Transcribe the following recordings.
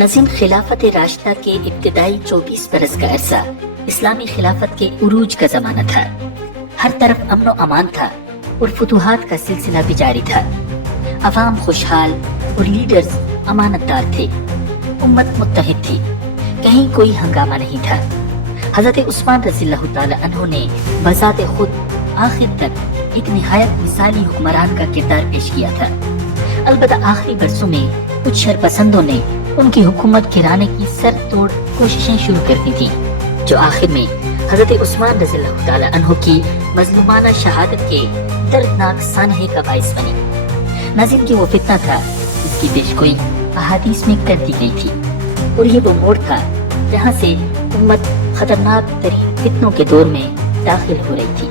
नजीम खिलाफत राशिदा के इब्तिदाई 24 बरस का अरसा इस्लामी खिलाफत के उरूज का जमाना था। हर तरफ अमन व अमान था और फुतूहात का सिलसिला भी जारी था। अवाम खुशहाल और लीडर्स अमानतदार थे। उम्मत मुत्तहिद थी, कहीं कोई हंगामा नहीं था। हजरत उस्मान रज़ियल्लाहु ताला अन्हु ने बज़ाते खुद आखिर तक एक निहायत मिसाली हुक्मरान का किरदार पेश किया था। अलबत्ता आखिरी बरसों में कुछ शरपसंदों ने उनकी हुकूमत गिराने की सर तोड़ कोशिशें शुरू कर दी थी, जो आखिर में हजरत उस्मान रज़ियल्लाहु ताला अन्हु की मजलूमाना शहादत के दर्दनाक सानहे का बाइस बनी। नाज़िम की वो फितना था जिसकी पेशगोई अहादीस में कर दी गई थी, और ये वो मोड़ था जहाँ से उम्मत खतरनाक तरीन फितनों के दौर में दाखिल हो रही थी।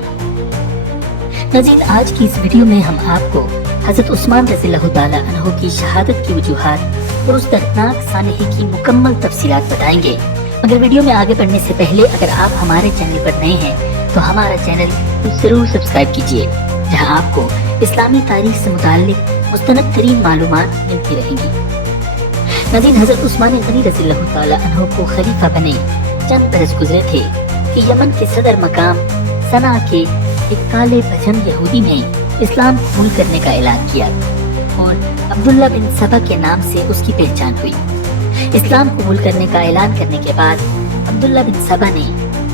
नाज़रीन, आज की इस वीडियो में हम आपको हजरत उस्मान रज़ियल्लाहु ताला अन्हु की शहादत की वजूहात और उस दर्दनाक सानहे की मुकम्मल तफसीलात बताएंगे। मगर वीडियो में आगे बढ़ने से पहले अगर आप हमारे चैनल पर नए हैं तो हमारा चैनल जरूर सब्सक्राइब कीजिए, जहां आपको इस्लामी तारीख से मुताल्लिक मुस्तनद तरीन मालूमात मिलती रहेंगी। नाज़रीन, हजरत उस्मान गनी रज़ियल्लाहु ताला अन्हु को खलीफा बने चंद बरस गुजरे थे कि यमन के सदर मकाम सना के एक काले भजन यहूदी ने इस्लाम कबूल करने का ऐलान किया और अब्दुल्ला बिन सबा के नाम से उसकी पहचान हुई। इस्लाम कबूल करने का ऐलान करने के बाद अब्दुल्ला बिन सबा ने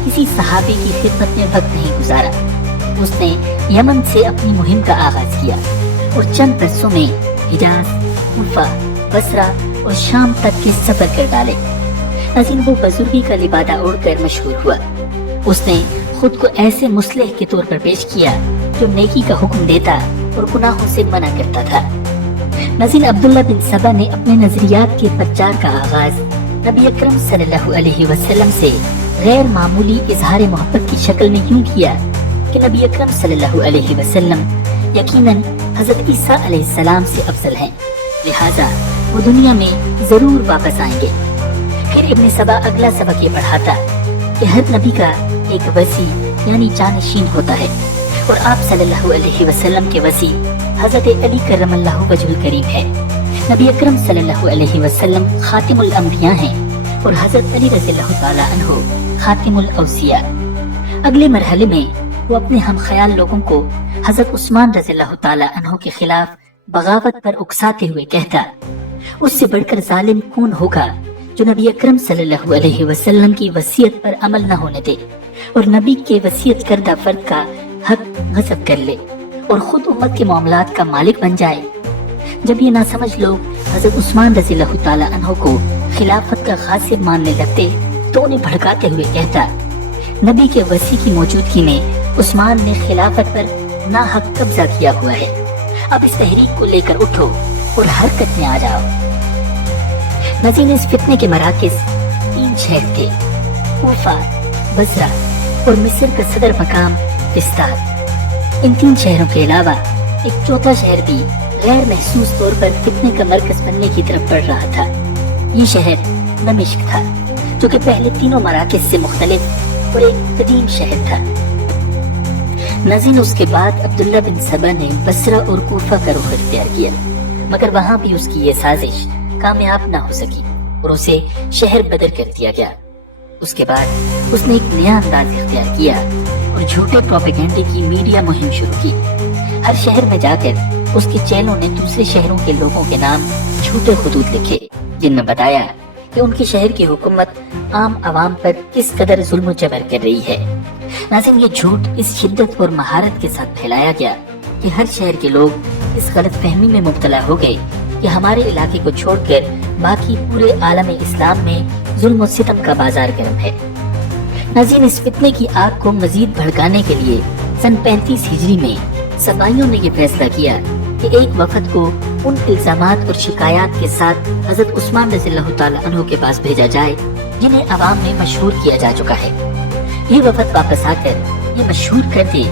किसी सहाबी की खिदमत में वक्त नहीं गुजारा। उसने यमन से अपनी मुहिम का आगाज किया और चंद बरसों में हिजाज, कूफा, बसरा और शाम तक के सफर कर डाले। नाज़रीन, वो बुजुर्गी का लिबादा ओढ़कर मशहूर हुआ। उसने खुद को ऐसे मुस्लिह के तौर पर पेश किया जो नेकी का हुक्म देता और गुनाहों से मना करता था। नाज़रीन, अब्दुल्ला बिन सबा ने अपने नजरियात के प्रचार का आगाज नबी अकरम सल्लल्लाहु अलैहि वसल्लम से गैर मामूली इजहार मोहब्बत की शक्ल में यूं किया कि नबी अकरम सल्लल्लाहु अलैहि वसल्लम यकीनन हजरत ईसा अलैहिस्सलाम से अफजल हैं, लिहाजा वो दुनिया में जरूर वापस आएंगे। फिर इब्न सबा अगला सबक ये पढ़ाता कि हर नबी का एक वसी यानी जानशीन होता है और आप सल्लल्लाहु अलैहि वसल्लम के वसी हजरत अली करमल्लाहु वजहुल करीम है। नबी अकरम सल्लल्लाहु अलैहि वसल्लम खातिमुल अंबिया हैं और हजरत अली रज़ियल्लाहु ताला अन्हु खातिमुल औसिया। अगले मरहले में वो अपने हम ख्याल लोगों को हजरत उस्मान रज़ियल्लाहु ताला अन्हु के खिलाफ बगावत पर उकसाते हुए कहता, उससे बढ़कर जालिम कौन होगा जो नबी अकरम सल्लल्लाहु अलैहि वसल्लम की वसीयत पर अमल न होने दे और नबी के वसीयत करदा फर्द का हक गज़ब कर ले और खुद उम्मत के मामलात का मालिक बन जाए। जब ये नासमझ लोग हजरत उस्मान रज़ियल्लाहु ताला अन्हु को खिलाफत का गासिब मानने लगते तो उन्हें भड़काते हुए कहता, नबी के वसी की मौजूदगी में उस्मान ने खिलाफत पर नाहक कब्जा किया हुआ है। अब इस तहरीक को लेकर उठो और हरकत में आ जाओ। नाज़रीन, इस फितने के मराकिज़ 3 शहर थे, कूफा, बसरा और मिस्र का सदर मकाम बिस्तार। इन 3 शहरों के अलावा एक चौथा शहर भी गैर महसूस तौर पर फितने का मरकज बनने की तरफ बढ़ रहा था। ये शहर दमिश्क था, जो कि पहले तीनों मराकिज़ से मुख्तलिफ और एक कदीम शहर था। नाज़रीन, उसके बाद अब्दुल्ला बिन सबा ने बसरा और कूफा का रुख इख्तियार किया, मगर वहाँ भी उसकी ये साजिश कामयाब न हो सकी और उसे शहर बदर कर दिया गया। उसके बाद उसने एक नया अंदाज इख्तियार किया और झूठे प्रोपेगेंडे की मीडिया मुहिम शुरू की। हर शहर में जाकर उसके चेलों ने दूसरे शहरों के लोगों के नाम झूठे खुतूत लिखे, जिनमें बताया कि उनके शहर की हुकूमत आम आवाम पर किस कदर जुल्म जबर कर रही है। नाज़रीन, ये झूठ इस शिद्दत और महारत के साथ फैलाया गया कि हर शहर के लोग इस गलत फहमी में मुब्तला हो गए कि हमारे इलाके को छोड़कर बाकी पूरे आलम इस्लाम में जुल्म और सितम का बाजार गर्म है। नाज़रीन, इस फितने की आग को मजीद भड़काने के लिए सन 35 हिजरी में सबाइयों ने यह फैसला किया कि एक वफद को उन इल्जामात और शिकायत के साथ हजरत उस्मान रज़ियल्लाहु ताला अन्हु के पास भेजा जाए जिन्हें अवाम में मशहूर किया जा चुका है। ये वफद वापस आकर ये मशहूर कर दे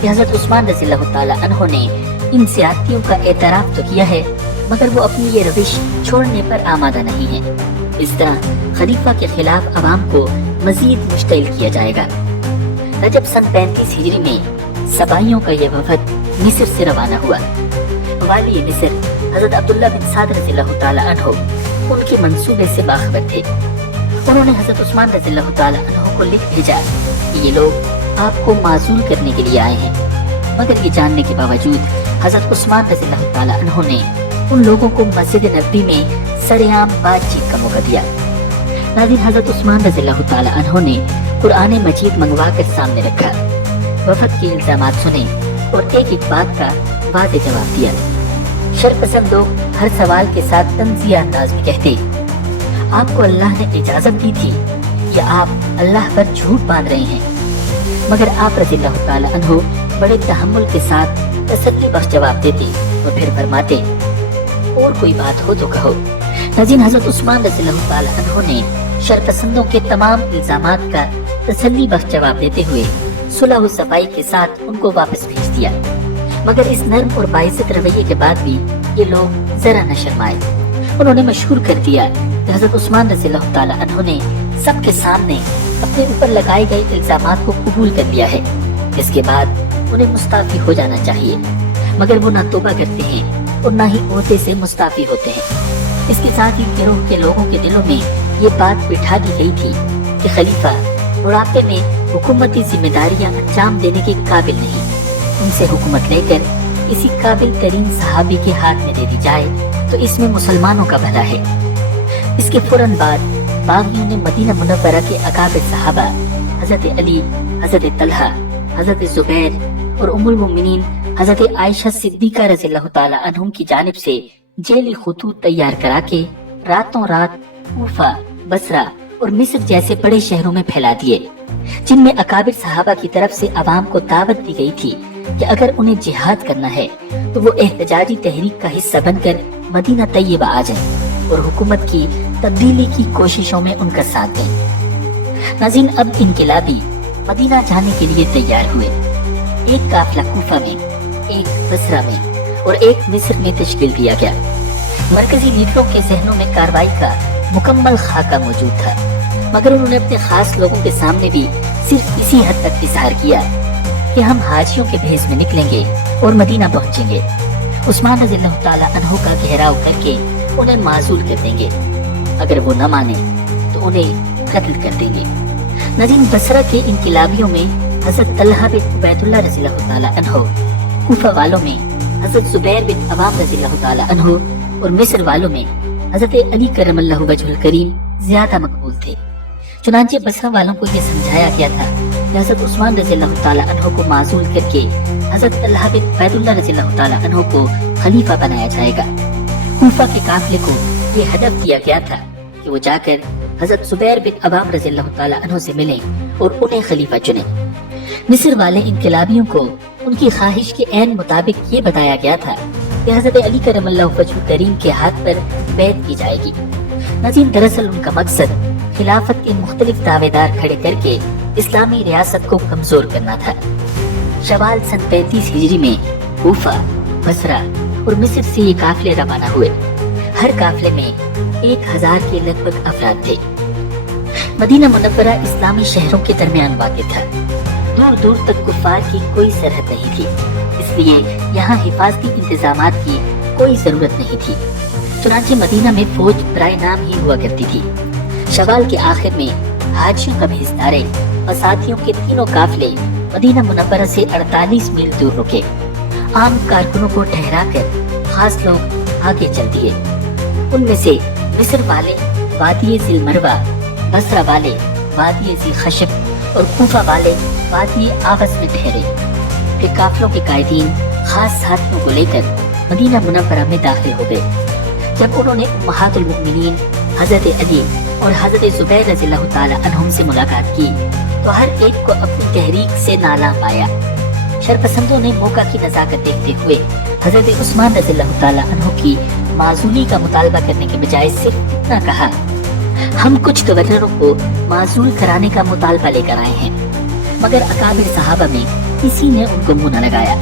कि हजरत उस्मान रज़ियल्लाहु ताला अन्हु ने इन ज्यादतियों का एतराफ तो किया है, मगर वो अपनी ये रविश छोड़ने पर आमादा नहीं है। इस तरह खलीफा के खिलाफ अवाम को मजीद मुश्तिल किया जाएगा। रजब सन 35 हिजरी में सबाइयों का यह वफद मिस्र से रवाना हुआ। वाली मिस्र हजरत अब्दुल्ला बिन साद रज़ियल्लाहु ताला अन्हु उनके मंसूबे से बाखबर थे। उन्होंने हजरत उस्मान रज़ियल्लाहु ताला अन्हु को लिख भेजा कि ये लोग आपको माजूल करने के लिए आए हैं, मगर ये जानने के बावजूद हजरत उस्मान रज़ियल्लाहु ताला अन्हु ने उन लोगों को मस्जिद नबवी में सरेआम बातचीत का मौका दिया। नाज़रीन, हजरत उस्मान रज़ियल्लाहु ताला अन्हु ने कुरान मजीद मंगवा कर सामने रखा, वफद के इल्जामात सुने और एक एक बात का वाज़ेह जवाब दिया। शरपसंद लोग हर सवाल के साथ तंज़िया अंदाज में कहते, आपको अल्लाह ने इजाजत दी थी या आप अल्लाह पर झूठ बांध रहे हैं? मगर आप रज़ियल्लाहु ताला अन्हु बड़े तहम्मुल के साथ तसल्ली बख्श जवाब देते और फिर फरमाते, और कोई बात हो तो कहो। नाज़रीन, हज़रत उस्मान रज़ियल्लाहु ताला अन्हु ने शरपसंदों के तमाम इल्जामात का तसल्ली बख्श जवाब देते हुए सुलह व सफाई के साथ उनको वापस भेज दिया। मगर इस नर्म और बाइज्जत रवैये के बाद भी ये लोग जरा न शर्माए। उन्होंने मशहूर कर दिया कि हज़रत उस्मान रज़ियल्लाहु ताला अन्हु ने सबके सामने अपने ऊपर लगाए गए इल्जामात को कबूल कर लिया है, इसके बाद उन्हें मुस्ताफी हो जाना चाहिए। मगर वो ना तौबा करते हैं और ना ही ओहदे से मुस्ताफी होते हैं। इसके साथ ही गिरोह के लोगों के दिलों में ये बात बिठा दी गई थी कि खलीफा बुढ़ापे में हुकूमती जिम्मेदारियां अंजाम देने के काबिल नहीं, उनसे हुकूमत लेकर किसी काबिल तरीन सहाबी के हाथ में दे दी जाए तो इसमें मुसलमानों का भला है। इसके फौरन बाद बागियों ने मदीना मुनव्वरा के अकाबिर सहाबा हजरत अली, हजरत तलहा, हजरत जुबैर और उम्मुल मोमिनीन हजरत आयशा सिद्दीका रज़ियल्लाहु ताला अन्हुम की जानिब से जेली खुतूत तैयार करा के रातों रात कूफा, बसरा और मिस्र जैसे बड़े शहरों में फैला दिए, जिनमें अकाबिर सहाबा की तरफ से अवाम को दावत दी गई थी कि अगर उन्हें जिहाद करना है तो वो एहतजाजी तहरीक का हिस्सा बनकर मदीना तैयबा आ जाएं और हुकूमत की तब्दीली की कोशिशों में उनका साथ दें। नाज़रीन, अब इनकिलाबी मदीना जाने के लिए तैयार हुए। एक काफिला कूफा में, एक बसरा में और एक मिस्र में तश्कील दिया गया। मरकजी लीडरों के जहनों में कार्रवाई का मुकम्मल खाका मौजूद था, मगर उन्होंने अपने खास लोगों के सामने भी सिर्फ इसी हद तक इजहार किया कि हम हाजियों के भेष में निकलेंगे और मदीना पहुंचेंगे। उस्मान रज़ियल्लाहु ताला अन्हु का घेराव करके उन्हें माजूल कर देंगे, अगर वो न माने तो उन्हें कत्ल कर देंगे। नाज़रीन, बसरा के इनकिलाबियों में हजरत तलहा बिन उबैदुल्लाह रज़ियल्लाहु ताला अन्हु, कूफा वालों में हजरत जुबैर बिन अवाम रज़ियल्लाहु ताला अन्हु और मिस्र वालों में हजरत अली करमल्लाहु वजहुल करीम ज्यादा मकबूल थे। चुनांचे बसरा वालों को यह समझाया गया था कि हजरत उस्मान रज़ियल्लाहु ताला अन्हु को माजूल करके हजरत तलहा बिन उबैदुल्लाह रज़ियल्लाहु ताला अन्हु को खलीफा बनाया जाएगा। कूफा के काफिले को ये हदफ दिया गया था कि वो जाकर हजरत जुबैर बिन अवाम रज़ियल्लाहु ताला अन्हु से मिलें और उन्हें खलीफा चुने। मिस्र वाले इनकलाबियों को उनकी ख्वाहिश के ऐन मुताबिक ये बताया गया था कि हजरत अली करमल्लाहु वजहुल करीम के हाथ पर बैत की जाएगी। नाज़रीन, दरअसल उनका मकसद खिलाफत के मुख्तलिफ दावेदार खड़े करके इस्लामी रियासत को कमजोर करना था। शवाल सन 35 हिजरी में कूफा, बसरा और मिस्र से ये काफिले रवाना हुए। हर काफिले में 1000 के लगभग अफराद थे। मदीना मुनव्वरा इस्लामी शहरों के दरमियान वाक़ था। दूर दूर तक कुफार की कोई सरहद नहीं थी, इसलिए यहाँ हिफाजती इंतजामात की कोई जरूरत नहीं थी। चुनांचे मदीना में फौज बराए नाम ही हुआ करती थी। शवाल के आखिर में हाजियों का भेजदारे और साथियों के तीनों काफिले मदीना मुनव्वरा से 48 मील दूर रुके। आम कारकुनों को ठहराकर खास लोग आगे चल दिए। उनमें से मिस्र वाले वादी ज़िल मरवा, बसरा वाले वादी ज़िल खशब और कूफा वाले वादी आवस में ठहरे। फिर काफिलों के कायदीन खास साथियों को लेकर मदीना मुनव्वरा में दाखिल हो गए। जब उन्होंने उम्महातुल मोमिनीन हजरत अली और हजरत जुबैर रज़ियल्लाहु ताला अन्हुम से मुलाकात की तो हर एक को अपनी तहरीक से नाला पाया। शरपसंदों ने मौका की नजाकत देखते हुए हजरत उस्मान रज़ियल्लाहु ताला अन्हु की माजूली का मुतालबा करने के बजाय सिर्फ इतना कहा, हम कुछ गवर्नरों को माजूल कराने का मुतालबा लेकर आए हैं। मगर अकाबिर सहाबा में किसी ने उनको मुंह न लगाया।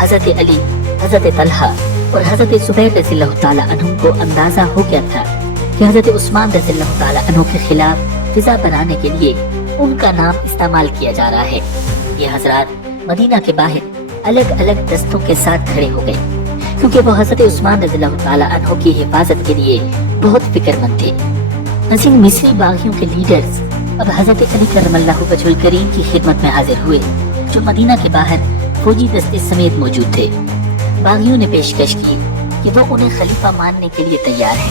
हजरत अली, हजरत तलहा और हजरत जुबैर रज़ियल्लाहु ताला अन्हुम को अंदाजा हो गया था कि हजरत उस्मान रज़ियल्लाहु ताला अन्हु के खिलाफ फिजा बनाने के लिए उनका नाम इस्तेमाल किया जा रहा है। ये हजरात मदीना के बाहर अलग अलग दस्तों के साथ खड़े हो गए, क्योंकि वो हजरत उस्मान रज़ियल्लाहु ताला अन्हु की हिफाजत के लिए बहुत फिक्रमंद थे। नजीर मिस्री बागियों के लीडर्स अब हजरत अली करमल्लाहु वजहुल करीम की खिदमत में हाजिर हुए, जो मदीना के बाहर फौजी दस्ते समेत मौजूद थे। बागियों ने पेशकश की कि वो उन्हें खलीफा मानने के लिए तैयार है।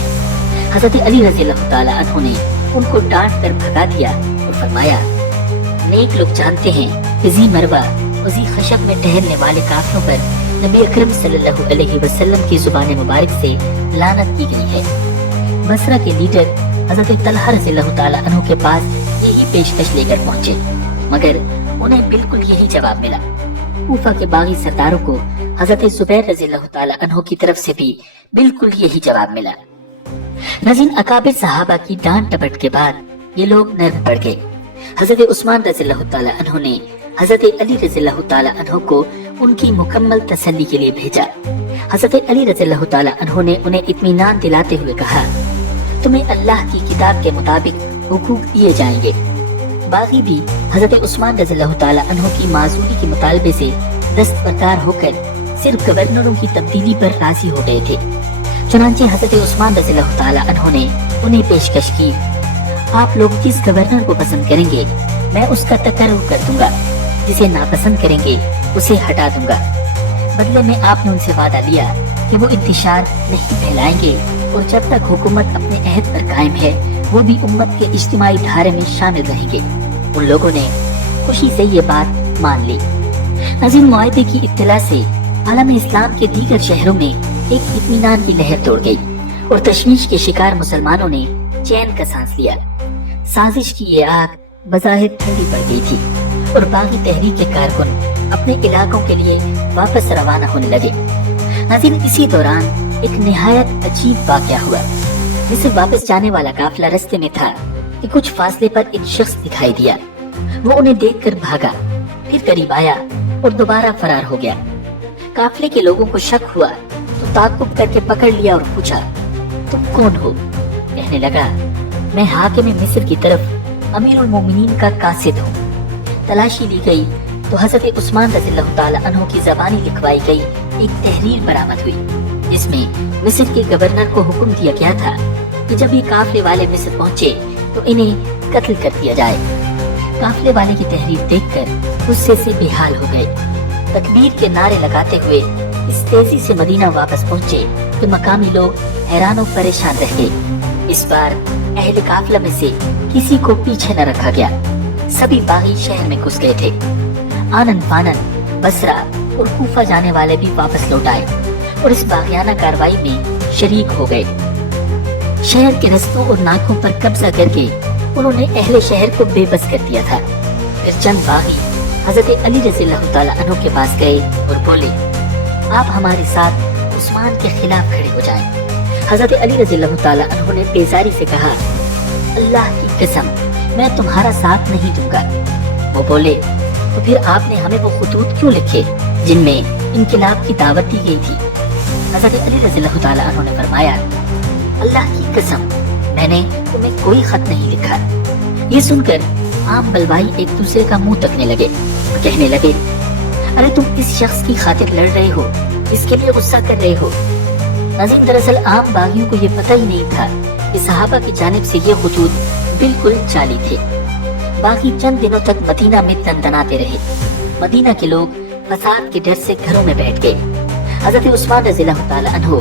हजरत अली रज़ियल्लाहु ताला अन्हु ने उनको डांट कर भगा दिया और फरमाया, नेक लोग जानते हैं कि ज़ी मरवा और ज़ी खशब में टहलने वाले काफिरों पर नबी अकरम सल्लल्लाहु अलैहि वसल्लम की जुबान मुबारक से लानत की गई है। बसरा के लीडर हजरत तलहा रज़ियल्लाहु ताला अन्हु के पास यही पेशकश लेकर पहुंचे, मगर उन्हें बिल्कुल यही जवाब मिला। कूफा के बागी सरदारों को हजरत जुबैर रज़ियल्लाहु ताला अन्हु की तरफ से भी बिल्कुल यही जवाब मिला। नज़ीर अकाबिर सहाबा की डांट टपट के बाद ये लोग नर्म पड़ गए। हजरत उस्मान रज़ियल्लाहु ताला अन्हु ने हजरत अली रज़ियल्लाहु ताला अन्हु को उनकी मुकम्मल तसल्ली के लिए भेजा। हजरत अली रज़ियल्लाहु ताला अन्हु ने उन्हें इत्मीनान दिलाते हुए कहा, तुम्हें अल्लाह की किताब के मुताबिक हुकूक दिए जाएंगे। बागी भी हजरत उस्मान रज़ियल्लाहु ताला अन्हु की माजूरी के मुतालबे से दस्तबरदार होकर सिर्फ गवर्नरों की तब्दीली पर राजी हो गए थे। चुनांचे हजरत उस्मान रज़ियल्लाहु ताला अन्हु ने उन्हें पेशकश की, आप लोग जिस गवर्नर को पसंद करेंगे मैं उसका तकर्रुर कर दूंगा, जिसे नापसंद करेंगे उसे हटा दूंगा। बदले में आपने उनसे वादा लिया कि वो इंतशार नहीं फैलाएंगे और जब तक हुकूमत अपने अहद पर कायम है वो भी उम्मत के इज्तिमाई धारे में शामिल रहेंगे। उन लोगों ने खुशी से ये बात मान ली। नज़ीर मुआहदे की इत्तला से आलम इस्लाम के दीगर शहरों में एक इत्मीनान की लहर दौड़ गई और तशवीश के शिकार मुसलमानों ने चैन का सांस लिया। साजिश की ये आग बज़ाहिर ठंडी पड़ गई थी और बागी तहरीक के कारकुन अपने इलाकों के लिए वापस रवाना होने लगे। नज़ीर इसी दौरान एक निहायत अजीब वाक़या हुआ। जिसे वापस जाने वाला काफिला रास्ते में था कि कुछ फासले पर एक शख्स दिखाई दिया। वो उन्हें देखकर भागा, फिर करीब आया और दोबारा फरार हो गया। काफिले के लोगों को शक हुआ तो ताक़ुब करके पकड़ लिया और पूछा, तुम कौन हो? कहने लगा, मैं हाकिम मिस्र की तरफ अमीरुल मोमिनीन का कासिद हूँ। तलाशी ली गई तो हजरत उस्मान रज़ियल्लाहु ताला अन्हु की ज़बानी लिखवाई गई एक तहरीर बरामद हुई, जिसमें मिस्र के गवर्नर को हुक्म दिया गया था कि जब ये काफिले वाले मिस्र पहुंचे तो इन्हें कत्ल कर दिया जाए। काफिले वाले की तहरीर देखकर गुस्से से बेहाल हो गए। तकबीर के नारे लगाते हुए इस तेजी से मदीना वापस पहुंचे कि मकामी लोग हैरान और परेशान रह गए। इस बार अहले काफिला में से किसी को पीछे न रखा गया। सभी बागी शहर में घुस गए थे। आनन फानन बसरा और कूफा जाने वाले भी वापस लौट आए और इस बागियाना कार्रवाई में शरीक हो गए। शहर के रस्तों और नाकों पर कब्जा करके उन्होंने अहले शहर को बेबस कर दिया था। फिर चंद बागी हजरत अली रज़ियल्लाहु ताला अन्हु के पास गए और बोले, आप हमारे साथ उस्मान के खिलाफ खड़े हो जाएं। हजरत अली रज़ियल्लाहु ताला अन्हु ने बेजारी से कहा, अल्लाह की कसम मैं तुम्हारा साथ नहीं दूंगा। वो बोले, तो फिर आपने हमें वो खुतूत क्यों लिखे जिनमें इनकिलाब की दावत दी गई थी? हजरत अली रज़ियल्लाहु ताला अन्हु ने फरमाया, अल्लाह की कसम मैंने तुम्हें कोई खत नहीं लिखा। ये सुनकर आम बलवाई एक दूसरे का मुंह तकने लगे, कहने लगे, अरे तुम इस शख्स की खातिर लड़ रहे हो, इसके लिए गुस्सा कर रहे हो। नज़ीर दरअसल आम बागियों को ये पता ही नहीं था कि सहाबा की जानिब से ये खुतूत बिल्कुल जाली थे। बाकी चंद दिनों तक मदीना में तनतनाते रहे। मदीना के लोग फसाद के डर से घरों में बैठ गए। हजरत उस्मान रज़ियल्लाहु ताला अन्हु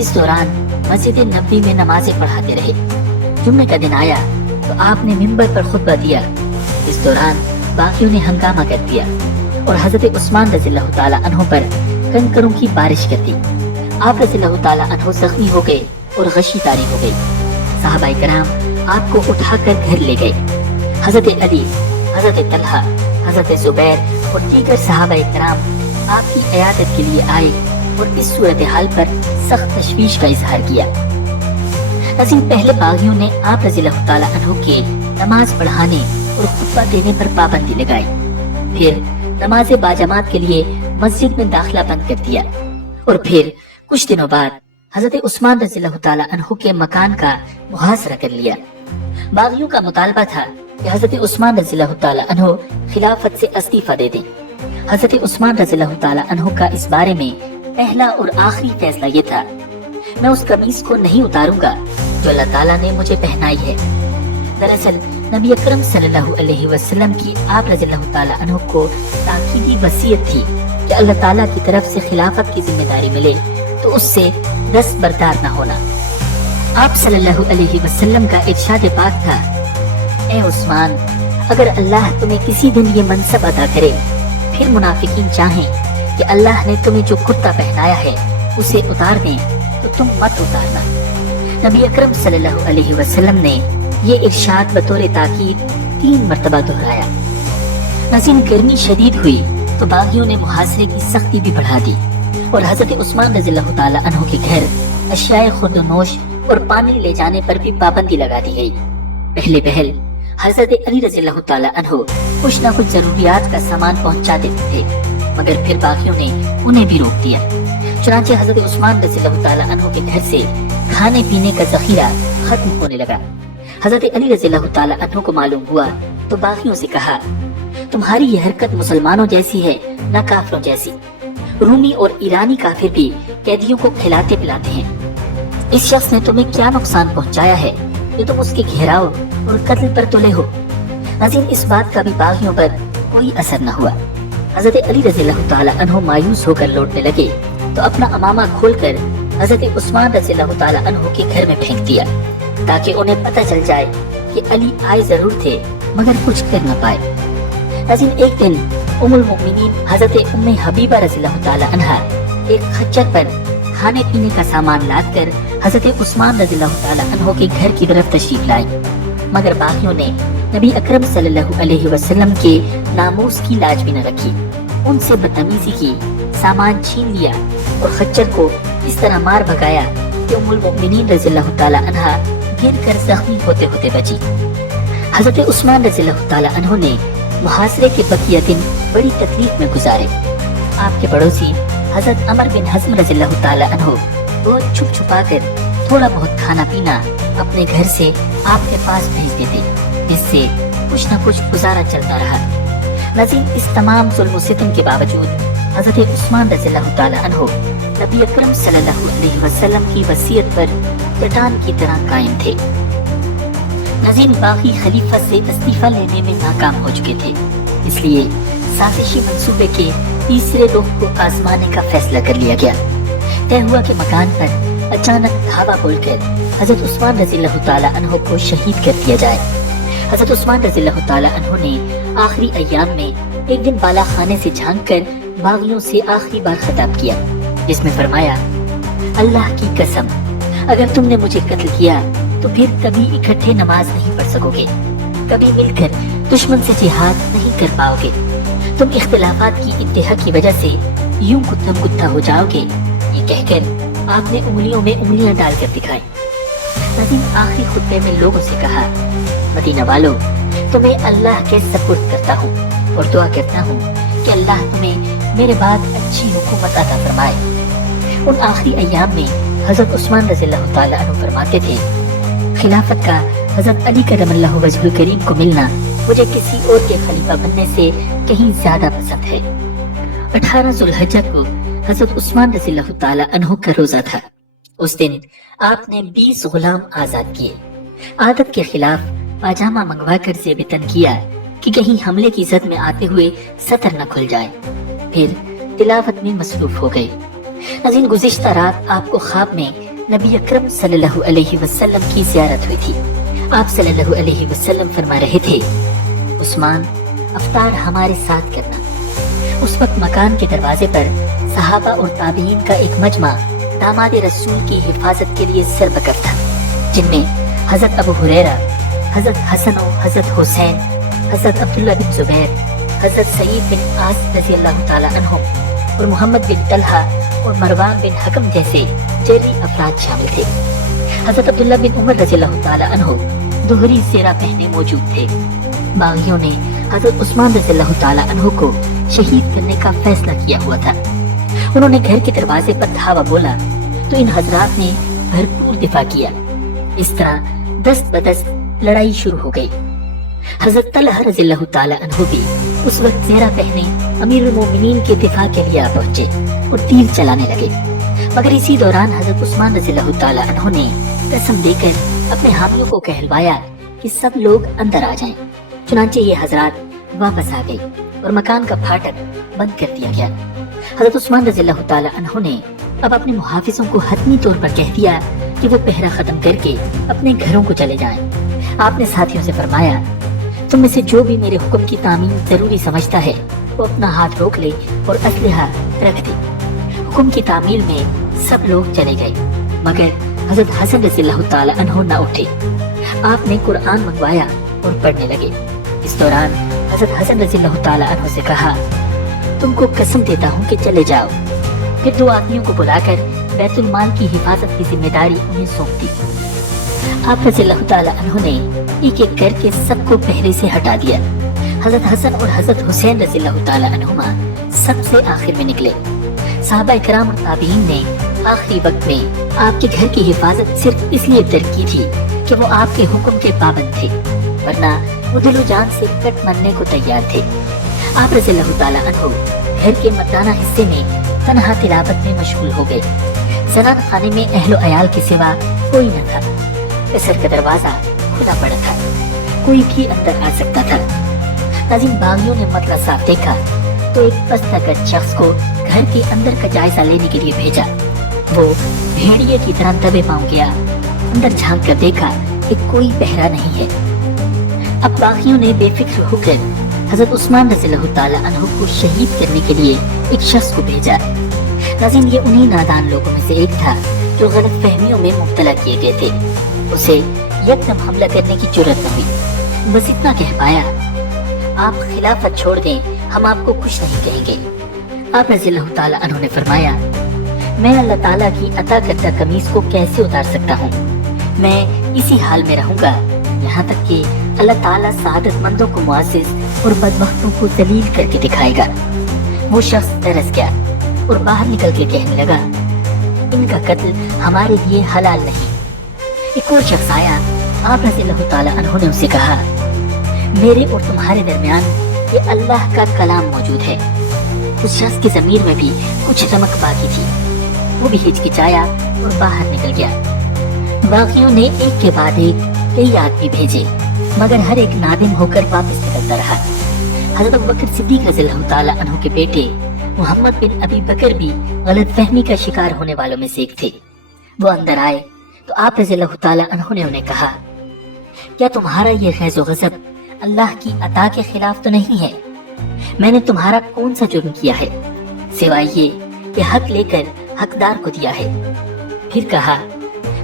इस दौरान मस्जिद नबवी में नमाजें पढ़ाते रहे। जुम्मे का दिन आया तो आपने मिंबर पर खुतबा दिया। इस दौरान बाकियों ने हंगामा कर दिया और हजरत उस्मान रज़ियल्लाहु ताला अन्हु पर कंकरों की बारिश कर दी। आप रज़ियल्लाहु ताला अन्हु जख्मी हो गए और गशी तारी हो गई। सहाबाए कराम आपको उठाकर घर ले गए। हजरत अली, हजरत तलहा, हजरत जुबैर और दीगर सहाबाए कराम आपकी इयादत के लिए आए और इस सूरत हाल पर सख्त तशवीश का इजहार किया। नज़ीर पहले बागियों ने आप रज़ियल्लाहु ताला अन्हु के नमाज पढ़ाने और खुतबा देने पर पाबंदी लगाई। फिर नमाज बाजमात के लिए मस्जिद में दाखिला बंद कर दिया और फिर कुछ दिनों बाद हजरत उस्मान रज़ियल्लाहु ताला अन्हु के मकान का मुहासरा कर लिया। बागियों का मुतालबा था कि हजरत उस्मान रज़ियल्लाहु ताला अन्हु खिलाफत से इस्तीफा दे दें। हजरत उस्मान रज़ियल्लाहु ताला अन्हु का इस बारे में पहला और आखिरी फैसला ये था, मैं उस कमीज को नहीं उतारूंगा जो अल्लाह ताला ने मुझे पहनाई है। दरअसल नबी अकरम सल्लल्लाहु अलैहि वसल्लम की आप रज़ियल्लाहु ताला अन्हु को ताकीदी वसीयत थी कि अल्लाह ताला की तरफ से खिलाफत की जिम्मेदारी मिले तो उससे दस्तबरदार न होना। आप सल्लल्लाहु अलैहि वसल्लम का इरशाद पाक था, ए उस्मान, अगर अल्लाह तुम्हें किसी दिन ये मनसब अता करे, फिर मुनाफिकीन चाहें कि अल्लाह ने तुम्हें जो कुर्ता पहनाया है उसे उतार दें, तो तुम मत उतारना। नबी अकरम सल्लल्लाहु अलैहि वसल्लम ने ये इरशाद बतौर ताकीद 3 मरतबा दोहराया। नज़ीन गर्मी शदीद हुई तो बागियों ने मुहासरे की सख्ती भी बढ़ा दी और हजरत उस्मान रज़ियल्लाहु ताला अन्हु के घर अशियाए खुर्दनोश और पानी ले जाने पर भी पाबंदी लगा दी गई। पहले पहल हजरत अली रज़ियल्लाहु ताला अन्हु कुछ न कुछ जरूरियात का सामान पहुंचा देते थे, मगर फिर बाकियों ने उन्हें भी रोक दिया। चुनांचे हजरत उस्मान रज़ियल्लाहु ताला अन्हु के घर से खाने पीने का जखीरा खत्म होने लगा। हजरत अली रज़ियल्लाहु ताला अन्हु को मालूम हुआ तो बाकियों से कहा, तुम्हारी ये हरकत मुसलमानों जैसी है न काफिरों जैसी। रूमी और ईरानी काफिर भी कैदियों को खिलाते पिलाते हैं। इस शख्स ने तुम्हें क्या नुकसान पहुंचाया है जो तुम उसके घेराव और कत्ल पर तुले हो। नज़ीर इस बात का भी बागियों पर कोई असर न हुआ। हजरत अली रज़ियल्लाहु ताला अन्हु मायूस होकर लौटने लगे तो अपना अमामा खोलकर हजरत उस्मान रज़ियल्लाहु ताला अन्हु के घर में फेंक दिया ताकि उन्हें पता चल जाए कि अली आए जरूर थे मगर कुछ कर न पाए। नज़ीर एक दिन उम्मुल मोमिनीन हजरत उम्मे हबीबा रज़ियल्लाहु ताला अन्हा एक खच्चर पर खाने पीने का सामान लादकर हजरत उस्मान रज़ियल्लाहु ताला अन्हु के घर की तरफ तशरीफ लाई, मगर बाकियों ने नबी अकरम सल्लल्लाहु अलैहि वसल्लम के नामूस की लाज भी न रखी। उनसे बदतमीजी की, सामान छीन लिया और खच्चर को इस तरह मार भगाया कि उम्मुल मोमिनीन रज़ियल्लाहु ताला अन्हा गिरकर जख्मी होते होते बची। हजरत उस्मान रज़ियल्लाहु ताला अन्हु ने मुहासरे के बकिया दिन बड़ी तकलीफ में गुजारे। आपके पड़ोसी हजरत अमर बिन हज़्म रज़ियल्लाहु ताला अन्हु रोज छुप छुपा कर थोड़ा बहुत खाना पीना अपने घर से आपके पास भेज देते, जिससे कुछ न कुछ गुजारा चलता रहा। नज़ीर इस तमाम जुल्म सितम के बावजूद हजरत उस्मान रज़ियल्लाहु ताला अन्हु नबी अकरम सल्लल्लाहु अलैहि वसल्लम की वसीयत पर चट्टान की तरह कायम थे। नज़ीर बाकी खलीफा से इस्तीफा लेने में नाकाम हो चुके थे, इसलिए साजिशी मंसूबे के तीसरे रुख को आजमाने का फैसला कर लिया गया। तय हुआ कि मकान पर अचानक धावा बोलकर हजरत उस्मान रज़ियल्लाहु ताला अन्हु को शहीद कर दिया जाए। हजरत उस्मान रज़ियल्लाहु ताला अन्हु ने आखिरी अय्याम में एक दिन बाला खाने से झांककर बागियों से आखिरी बार खिताब किया, जिसमें फरमाया, अल्लाह की कसम, अगर तुमने मुझे कत्ल किया तो फिर कभी इकट्ठे नमाज नहीं पढ़ सकोगे, कभी मिलकर दुश्मन से जिहाद नहीं कर पाओगे, तुम इख्तिलाफात की इंतहा की वजह से यूं गुत्थम गुत्था हो जाओगे। ये कहकर आपने उंगलियों में उंगलियां डालकर दिखाई। नज़ीर आखिरी खुतबे में लोगों से कहा, मदीना वालों, तुम्हें अल्लाह के सपुर्द करता हूँ और दुआ करता हूँ कि अल्लाह तुम्हें मेरे बाद अच्छी हुकूमत अता फरमाए। उन आखिरी अय्याम में हजरत उस्मान रज़ियल्लाहु ताला अन्हु फरमाते थे, खिलाफत का हजरत अली करमल्लाहु वजहुल करीम को मिलना मुझे किसी और के खलीफा बनने से कहीं ज्यादा पसंद है। 18 जुल्हज्जा को हजरत उस्मान रज़ियल्लाहु ताला अन्हु का रोजा था। उस दिन आपने 20 गुलाम आजाद किए। आदत के खिलाफ पाजामा मंगवा कर ज़ेबतन किया कि कहीं हमले की जद में आते हुए सतर न खुल जाए। फिर तिलावत में मसरूफ हो गए। नज़ीर गुज़िश्ता रात आपको ख्वाब में नबी अकरम सल्लल्लाहु अलैहि वसल्लम की ज़ियारत हुई थी। आप सल्लल्लाहु अलैहि वसल्लम फरमा रहे थे, उस्मान, अफ्तार हमारे साथ करना। उस वक्त मकान के दरवाजे पर सहाबा और ताबीन का एक मजमा दामाद रसूल की हिफाजत के लिए सरबकफ था, जिनमें हजरत अबू हुरैरा, हजरत हसन और हजरत हुसैन, हजरत अब्दुल्ला बिन जुबैर, हजरत सईद बिन आस रज़ियल्लाहु ताला अन्हु और मोहम्मद बिन तलहा और मरवान बिन हकम जैसे जर्री अफराद शामिल थे। हजरत अब्दुल्ला बिन उमर रज़ियल्लाहु ताला अन्हु दोहरी सेरा पहने मौजूद थे। बागियों ने हजरत उस्मान रज़ियल्लाहु ताला अन्हु को शहीद करने का फैसला किया हुआ था। उन्होंने घर के दरवाजे पर धावा बोला तो इन हजरात ने भरपूर दिफा किया। इस तरह दस्त बदस्त लड़ाई शुरू हो गई। हजरत तलहा रज़ियल्लाहु ताला अन्हु भी उस वक्त ज़ेरा पहने अमीरुल मोमिनीन के दिफा के लिए आ पहुंचे और तीर चलाने लगे, मगर इसी दौरान हजरत उस्मान रज़ियल्लाहु ताला अन्हु ने कसम देकर अपने हामियों को कहलवाया कि सब लोग अंदर आ जाएं। चुनांचे ये हजरात वापस आ गए और मकान का फाटक बंद कर दिया गया। हजरत उस्मान रज़ियल्लाहु ताला अन्हु ने अब अपने मुहाफिजों को हतमी तौर पर कह दिया कि वो पहरा खत्म करके अपने घरों को चले जाएं। आपने साथियों से फरमाया, तुम में से जो भी मेरे हुक्म की तामील जरूरी समझता है वो अपना हाथ रोक ले और असलहा रख दे। हुक्म की तामील में सब लोग चले गए, मगर हजरत हसन रज़ियल्लाहु ताला अन्हु न उठे। आपने कुरान मंगवाया और पढ़ने लगे। इस दौरान हजरत हसन रज़ियल्लाहु ताला अन्हु से कहा, तुमको कसम देता हूँ कि चले जाओ। फिर दो आदमियों को बुलाकर बैतुल माल की हिफाजत की जिम्मेदारी उन्हें सौंप दी। आप रज़ियल्लाहु ताला अन्हु ने एक एक करके सबको पहरे से हटा दिया। हजरत हसन और हजरत हुसैन रज़ियल्लाहु ताला अन्हुमा सबसे आखिर में निकले। सहाबा किराम और ताबीन ने आखिरी वक्त में आपके घर की हिफाजत सिर्फ इसलिए तर्क की थी कि वो आपके हुक्म के पाबंद थे, वरना वो दिलो जान से कट मरने को तैयार थे। आप रज़ियल्लाहु ताला अन्हु घर के मर्दाना हिस्से में तन्हा तिलावत में मशगूल हो गए। जनान खाने में अहलो अयाल के सिवा कोई न था। कसर का दरवाजा खुला पड़ा था, कोई भी अंदर आ सकता था। नाज़रीन, बागियों ने मतलब साफ देखा तो एक पस्तगत शख्स को घर के अंदर का जायजा लेने के लिए भेजा। वो भेड़िए की तरह दबे पांव गया। अंदर झांक कर देखा कि कोई पहरा नहीं है। अब बागियों ने बेफिक्र होकर हजरत उस्मान रज़ियल्लाहु ताला अन्हु को शहीद करने के लिए एक शख्स को भेजा। नाज़रीन, ये उन्हीं नादान लोगों में से एक था जो गलत फहमियों में मुब्तला किए गए थे। उसे यकदम हमला करने की जुर्रत न हुई। बस इतना कह पाया, आप खिलाफत छोड़ दें, हम आपको कुछ नहीं कहेंगे। आप रज़ियल्लाहु ताला अन्हु ने फरमाया, मैं अल्लाह ताला की अता करदा कमीज को कैसे उतार सकता हूँ? मैं इसी हाल में रहूंगा यहाँ तक कि अल्लाह ताला सादतमंदों को मुअज़्ज़िज़ और बदबख्तों को जलील करके दिखाएगा। वो शख्स तरस गया और बाहर निकल के कहने लगा, इनका कत्ल हमारे लिए हलाल नहीं। एक और शख्स आया। आप रज़ियल्लाहु ताला अन्हु ने उसे कहा, मेरे और तुम्हारे दरमियान ये अल्लाह का कलाम मौजूद है। उस शख्स की ज़मीर में भी कुछ चमक बाकी थी। वो भी हिचकिचाया और बाहर निकल गया। बाकियों ने एक के बाद एक कई आदमी भेजे, मगर हर एक नादिम होकर वापस निकलता रहा। हज़रत अबू बकर सिद्दीक रज़ियल्लाहु ताला अन्हु के बेटे मोहम्मद बिन अबी बकर भी गलत फहमी का शिकार होने वालों में से एक थे। वो अंदर आए तो आप रज़ियल्लाहु ताला अन्हु ने उन्हें कहा, क्या तुम्हारा ये ग़ैज़ व ग़ज़ब अल्लाह की अता के खिलाफ तो नहीं है? मैंने तुम्हारा कौन सा जुर्म किया है सिवाय ये कि हक लेकर हकदार को दिया है? फिर कहा,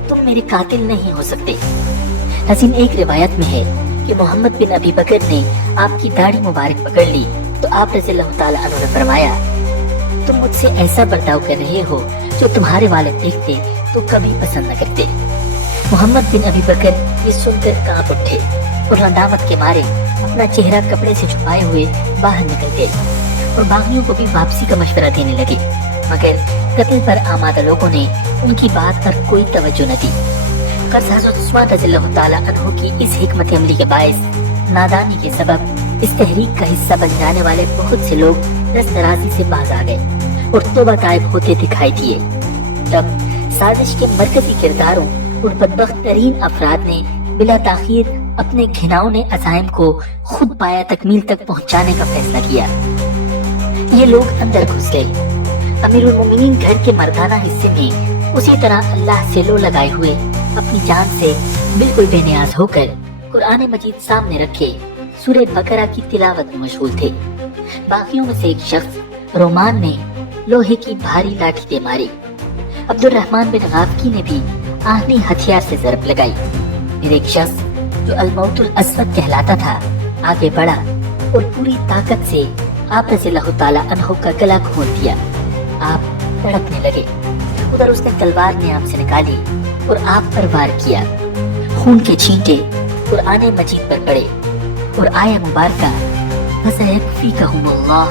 तुम मेरे कातिल नहीं हो सकते। नाज़रीन, एक रिवायत में है कि मोहम्मद बिन अबी बकर ने आपकी दाढ़ी मुबारक पकड़ ली तो आप रज़ियल्लाहु ताला अन्हु ने फरमाया, तुम मुझसे ऐसा बर्ताव कर रहे हो जो तुम्हारे वालिद देखते तो कभी पसंद न करते। मोहम्मद बिन अबी बकर ये सुनकर कांप उठे और नदामत के मारे अपना चेहरा कपड़े से छुपाए हुए बाहर निकल गए और बागियों को भी वापसी का मशवरा देने लगे, मगर कत्ल पर आमादा लोगों ने उनकी बात पर कोई तवज्जो न दी। हज़रत उस्मान रज़ियल्लाहु ताला अन्हु की इस हिकमत अमली के बायस नादानी के सबब इस तहरीक का हिस्सा बन जाने वाले बहुत से लोग दस्तराजी से बाज आ गए और तौबा ताइब होते दिखाई दिए। तब साजिश के मरकजी किरदारों और बदबख्त तरीन अफराद ने बिला ताखीर अपने घिनौने अज़ाइम को खुद पाया तकमील तक पहुंचाने का फैसला किया। ये लोग अंदर घुस गए। अमीरुल मोमिनीन घर के मर्दाना हिस्से में उसी तरह अल्लाह से लो लगाए हुए अपनी जान से बिल्कुल बेनियाज होकर कुरान मजीद सामने रखे सूरह बकरा की तिलावत में मशगूल थे। बाकियों में से एक शख्स रोमान ने लोहे की भारी लाठी दे मारी। अब्दुर्रहमान बिन गाफकी ने भी आहनी हथियार से ज़रब लगाई। फिर एक शख्स जो अल-मौतुल अस्वद कहलाता था आगे बढ़ा और पूरी ताकत से आप रज़ियल्लाहु ताला अन्हु का गला खोल दिया। आप तड़पने लगे। उधर उसने तलवार नियाम से निकाली और आप पर वार किया। खून के छींटे कुरान मजीद पर पड़े और आया मुबारका फसयकफीकहुमुल्लाह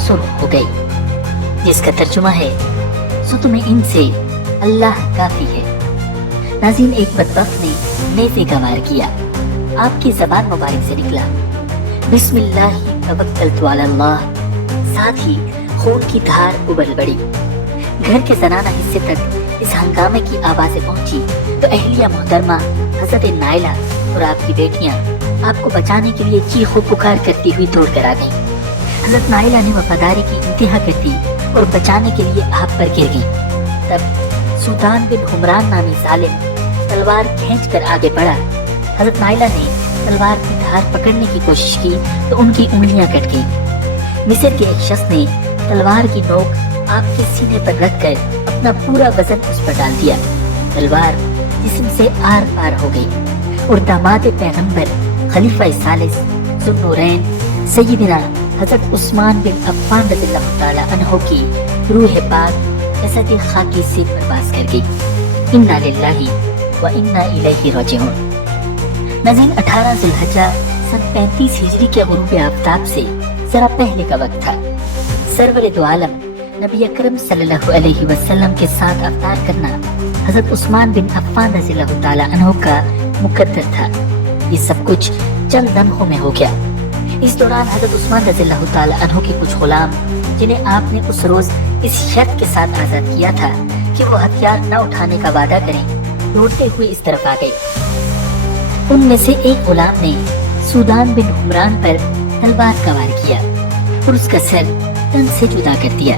सुर्ख हो गई, जिसका तर्जुमा है, सो तुम्हें इनसे अल्लाह काफी है। नाज़रीन, एक बदबख्त ने नेज़े का वार किया। आपकी ज़बान मुबारक से निकला, बिस्मिल्लाहि तवक्कलतु अलल्लाह। साथ ही खून की धार उबल पड़ी। घर के जनाना हिस्से तक इस हंगामे की आवाजें पहुंची तो अहलिया मोहतरमा हजरत नाइला और आपकी बेटियां आपको बचाने के लिए चीखो पुकार करती हुई दौड़ कर आ गईं। हजरत नाइला ने वफादारी की इंतहा कर दी और बचाने के लिए आप पर गिर गई। तब सुल्तान बिन हुमरान नामी जालिम तलवार खींचकर आगे बढ़ा। हजरत नाइला ने तलवार की धार पकड़ने की कोशिश की तो उनकी उंगलियां कट गईं। मिस्र के एक शख्स ने तलवार की नोक आपके सीने पर रखकर अपना पूरा वजन उस पर डाल दिया। तलवार जिस्म से आर पार हो गई और दामाद पैगंबर खलीफा सालिस ज़ुन्नूरैन सय्यदना हजरत उस्मान बिन अफ़्फ़ान रज़ियल्लाहु ताला अन्हु की रूह पाक जसद खाकी से परवास कर गई। इन्ना लिल्लाहि व इन्ना इलैहि राजिऊन। नाज़रीन, 18 ज़ुल्हिज्जा सन 35 हिजरी के गुरूब आफ़ताब से जरा पहले का वक्त था। सरवर दो आलम नबी अकरम सल्लल्लाहु अलैहि वसल्लम के साथ अवतार करना हजरत उस्मान बिन अफ़्फ़ान रज़ियल्लाहु ताला अन्हु का मुकद्दर था। ये सब कुछ चंद लम्हों में हो गया। इस दौरान हजरत उस्मान रज़ियल्लाहु ताला अन्हु के कुछ गुलाम, जिन्हें आपने उस रोज इस शर्त के साथ आजाद किया था कि वो हथियार न उठाने का वादा करें, दौड़ते हुए इस तरफ आ गए। उनमें से एक गुलाम ने सूदान बिन हुमरान पर तलवार का वार किया और उसका सर तन से जुदा कर दिया।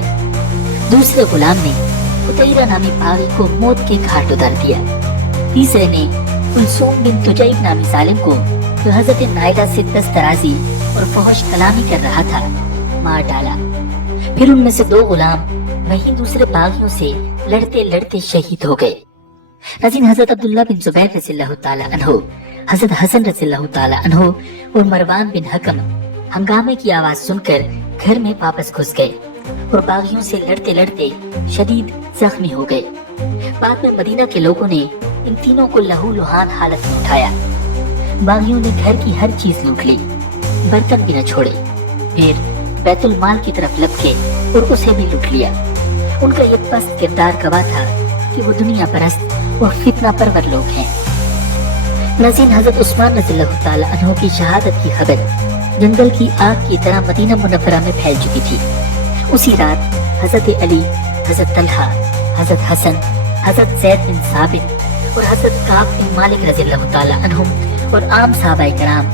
दूसरे गुलाम ने उतैरा नामी पागल को मौत के घाट उतार दिया। तीसरे ने कुलसूम बिन तुजैब नामी जालिम को, जो हजरत नाइला से दस्तराजी और फहश कलामी कर रहा था, मार डाला। फिर उनमें से 2 गुलाम वहीं दूसरे बागियों से लड़ते लड़ते शहीद हो गए। नाज़रीन, हजरत अब्दुल्ला बिन जुबैर रज़ियल्लाहु ताला अन्हु, हजरत हसन रज़ियल्लाहु ताला अन्हु और मरवान बिन हकम हंगामे की आवाज सुनकर घर में वापस घुस गए और बागियों से लड़ते लड़ते शदीद जख्मी हो गए। बाद में मदीना के लोगों ने इन तीनों को लहूलुहान हालत में उठाया। बागियों ने घर की हर चीज लूट ली, बर्तन भी न छोड़े। फिर बैतुल माल की तरफ लपके और उसे भी लूट लिया। उनका ये पस्त किरदार गवाह था कि वो दुनिया परस्त और फितना परवर लोग हैं। नाज़रीन, हजरत उस्मान रज़ियल्लाहु ताला अन्हु की शहादत की खबर जंगल की आग की तरह मदीना मुनव्वरा में फैल चुकी थी। उसी रात हजरत अली, हजरत तलहा, हजरत हसन, हजरत ज़ैद बिन साबित और हजरत काब बिन मालिक रज़ियल्लाहु ताला अन्हुम और आम सहाबाए कराम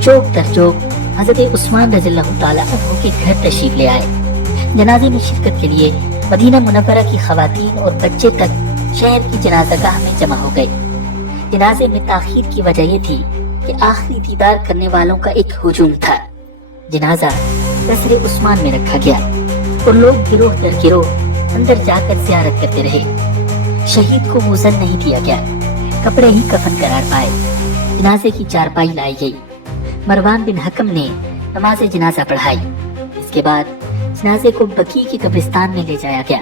जोक दर जोक हजरत उस्मान रज़ियल्लाहु ताला अन्हु के घर तशरीफ ले आए। जनाजे में शिरकत के लिए मदीना मुनव्वरा की खवातीन और बच्चे तक शहर की जनाजागाह में जमा हो गए। जनाजे में ताखीर की वजह ये थी कि आखिरी दीदार करने वालों का एक हुजूम था। जनाजा कसरे उस्मान में रखा गया और लोग गिरोह दर गिरोह अंदर जाकर ज़ियारत करते रहे। शहीद को मुअज़्ज़न नहीं दिया गया, कपड़े ही कफन करार पाए। जनाजे की चारपाई लाई गई। मरवान बिन हकम ने नमाज जनाजा पढ़ाई। इसके बाद जनाजे को बकी की कब्रिस्तान में ले जाया गया।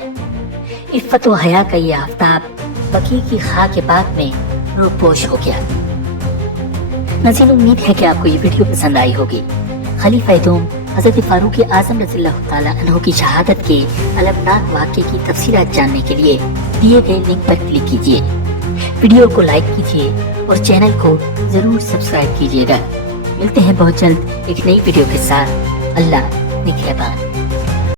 इफ़्फ़त व हया का ये आफ्ताब बकी की खाक पाक में रूपोश हो गया। नाज़रीन, उम्मीद है कि आपको ये वीडियो पसंद आई होगी। खलीफा दोम हजरत फारूक आज़म रज़ियल्लाहु ताला अन्हु की शहादत के अलमनाक वाक़े की तफसीलात जानने के लिए दिए गए लिंक पर क्लिक कीजिए। वीडियो को लाइक कीजिए और चैनल को जरूर सब्सक्राइब कीजिएगा। मिलते हैं बहुत जल्द एक नई वीडियो के साथ। अल्लाह निगहबान।